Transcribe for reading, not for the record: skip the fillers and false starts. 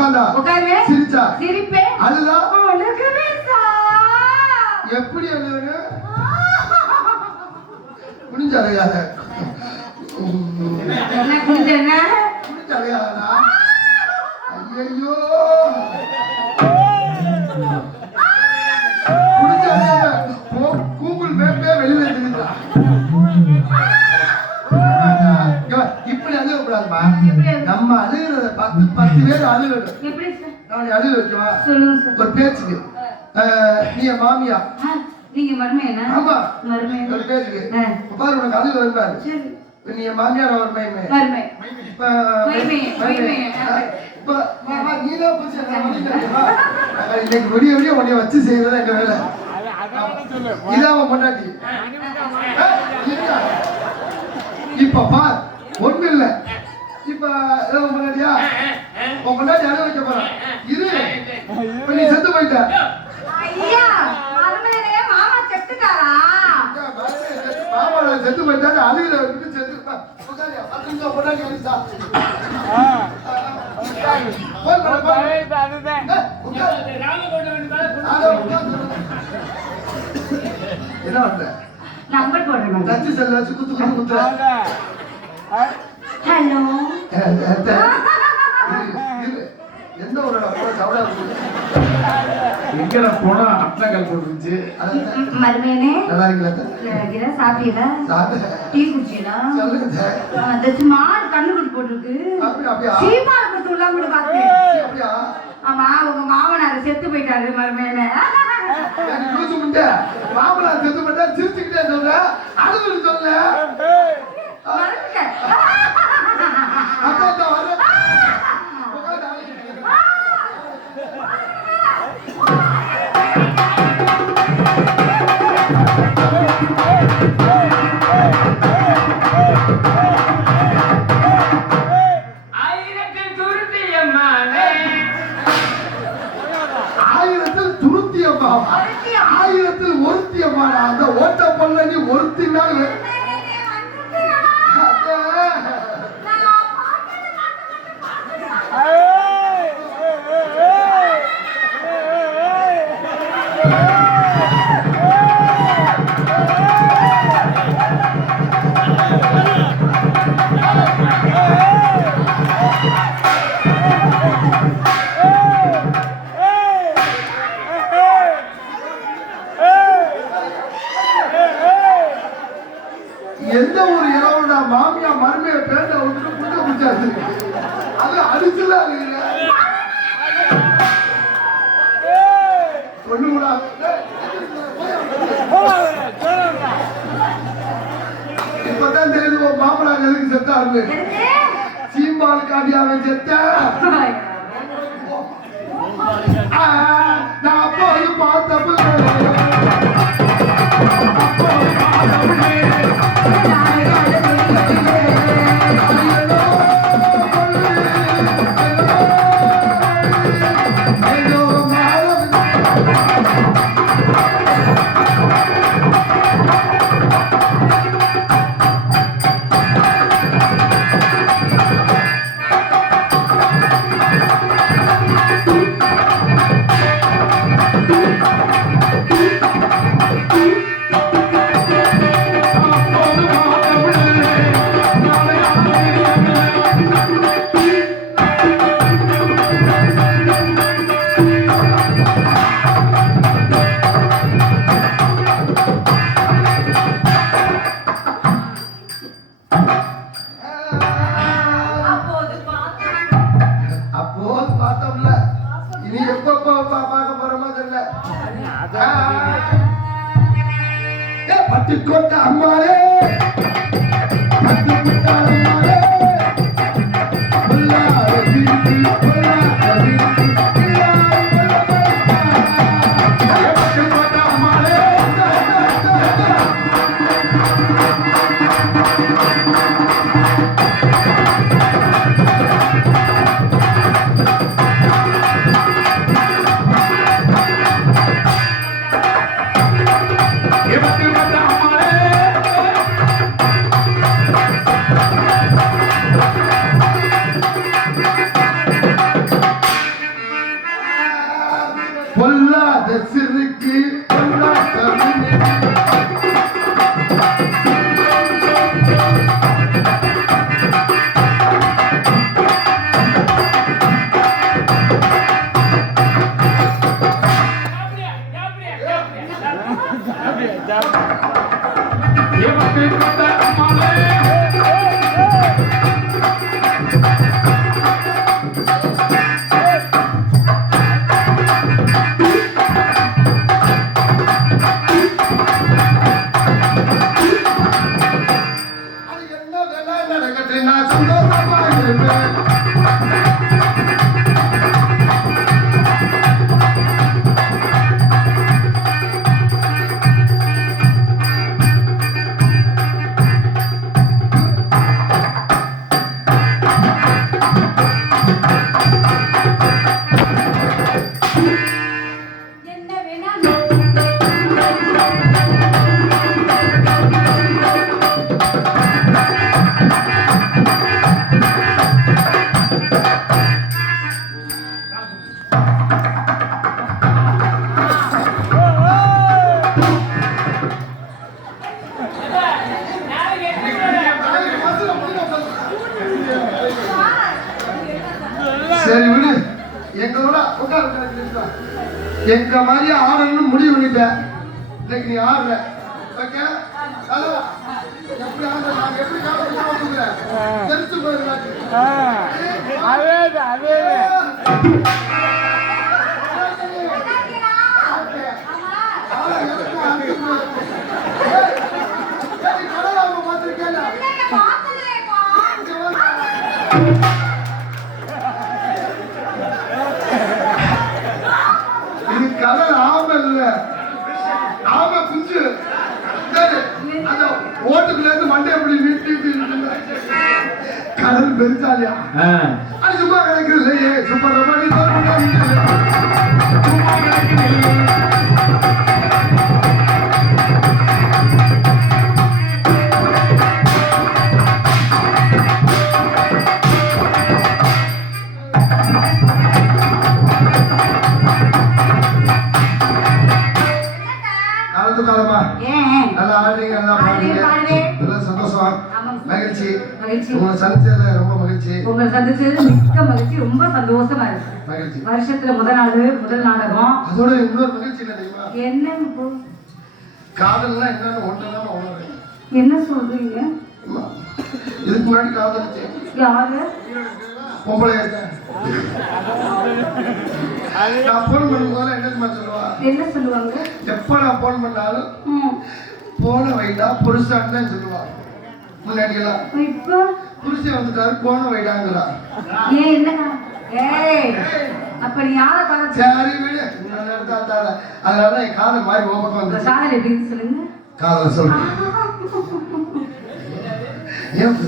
உட்காந்தா உட்காருவேன், சிரிச்சா சிரிப்பேன், அழுதா அழுகுவேன் சார். எப்படி அழுகுற? புரிஞ்ச அழுகாத என்ன புரிஞ்சேன்னா புரிஞ்ச அழுகாதா? ஐயோ புரிஞ்ச அழுகாத கூகுள் மேப்பே வெளியில தெரியுதா? இப்படி அழுகக்கூடாதுமா. நம்ம அழுகிறத பார்த்து 10 பேர் அழுகணும். எப்படி சார்? நான் அழுக வைக்கவா? சொல்லுங்க சார். ஒரு பேச்சுக்கு நீ என் மாமியா? நீங்க மருமையனா? ஆமா மருமையனா? ஒரு பேச்சுக்கு பாரு உனக்கு அழுக வருவாரு. சரி. நீ என் மாமியார் ஒரு மைமே மருமை. இப்ப இப்ப நீதான் புரிச்சு இன்னைக்கு விடிய விடிய உன்னைய வச்சு செய்யறதா எங்க வேலை. இதான் அவன் பொண்டாட்டி. இப்ப பார் ஒண்ணு இல்ல. இப்ப பொண்டாட்டியா உன் பொண்டாட்டி அழ வைக்க போறான். இரு இப்ப நீ செத்து போயிட்ட. ஐயா மருமையிலே மாமா செத்துட்டாரா? மாமா செத்து போயிட்டாரு. அழுகிற விட்டு செத்து பொண்டாட்டி அழிச்சா என்ன பண்ற? நம்பர் போடுறேன். டச் செல்ல வச்சு குத்து குத்து குத்துற. ஹலோ எந்த ஒரு சவுடா எங்கட போனா அட்லகல் போட்டுருச்சு. மருமையனே நல்லா இருக்கீங்களா? சாப்பிட்டீங்களா? டீ குடிச்சீங்களா? மாடு கண்ணு குடி போட்டுருக்கு. சீமால பத்து உள்ள கூட பாத்து. ஆமா உங்க மாமனார் செத்து போயிட்டாரு மருமையனே. மாமனார் செத்து போயிட்டா சிரிச்சுக்கிட்டே சொல்ற அழுது சொல்ல ஆயிரத்தில் ஒருத்தியமான அந்த ஓட்ட பல்ல நீ ஒருத்தினால் எந்த ஒரு இரவு மாமியா மருமைய பேண்ட விட்டு புட்ட பிடிச்சாச்சு. அது அடிச்சுதான் ஒண்ணு கூட இப்பதான் தெரியுது மாமனார் எதுக்கு செத்தாரு. சீம்பால் காட்டியாவே செத்த நான் அப்போது பார்த்தப்ப பட்டுக்கோட்டை அம்மாளே பட்டுக்கோட்டை அம்மாளே இன்னைக்கு கொண்டாட்டம் அது என்ன வேலை நடக்கட்டும் நான் சந்தோஷமா இருப்பேன் என்ன வேணா சரி விடு எங்களோட உட்கார் எங்க மாதிரி ஆடணும்னு முடிவு பண்ணிட்டேன் இன்னைக்கு நீ ஆடுற ஓகே அதான் எப்படி ஆடுற நாங்க எப்படி காட்டுறேன் தெரிஞ்சு போயிருக்காங்க இது கடல் ஆமை இல்ல ஆமை குஞ்சு அந்த ஓட்டுக்குள்ள இருந்து மண்டை எப்படி நீட்டிட்டு கடல் பெருசாலியா அது சும்மா கிடைக்குது இல்லையே சும்மா சும்மா கிடைக்குது நல்லது காலமா நல்லா ஆடுறீங்க நல்லா பாடுறீங்க நல்ல சந்தோஷம் மகிழ்ச்சி உங்களை சந்திச்சதுல ரொம்ப மகிழ்ச்சி உங்களை சந்திச்சது மிக்க மகிழ்ச்சி ரொம்ப சந்தோஷமா இருக்கு மகிழ்ச்சி வருஷத்துல முதல் நாடகம் அதோட இன்னொரு மகிழ்ச்சி என்ன தெரியுமா என்ன இப்போ? காதல்னா என்னன்னு ஒன்றுதான் உணர்றேன் என்ன சொல்றீங்க அம்மா, இதுக்கு முன்னாடி காதலிச்சேன் யாரு பொம்பளை நான் போன் பண்ணும்போது என்ன சொல்லுவா என்ன சொல்லுவாங்க எப்ப நான் போன் பண்ணாலும் ம். போன வைடா புருஷான்னு தான் சொல்லுவா முன்னாடி எல்லாம் இப்போ புருஷன் வந்துட்டாரு போன வைடாங்கிறா ஏன் என்ன ஏய் அப்ப நீ யார காதல் சரி விடு நான் எடுத்தால அதனால என் காதல் மாதிரி ஓபக்கம் வந்து காதல் எப்படின்னு சொல்லுங்க காதல் சொல்றேன் ஏன்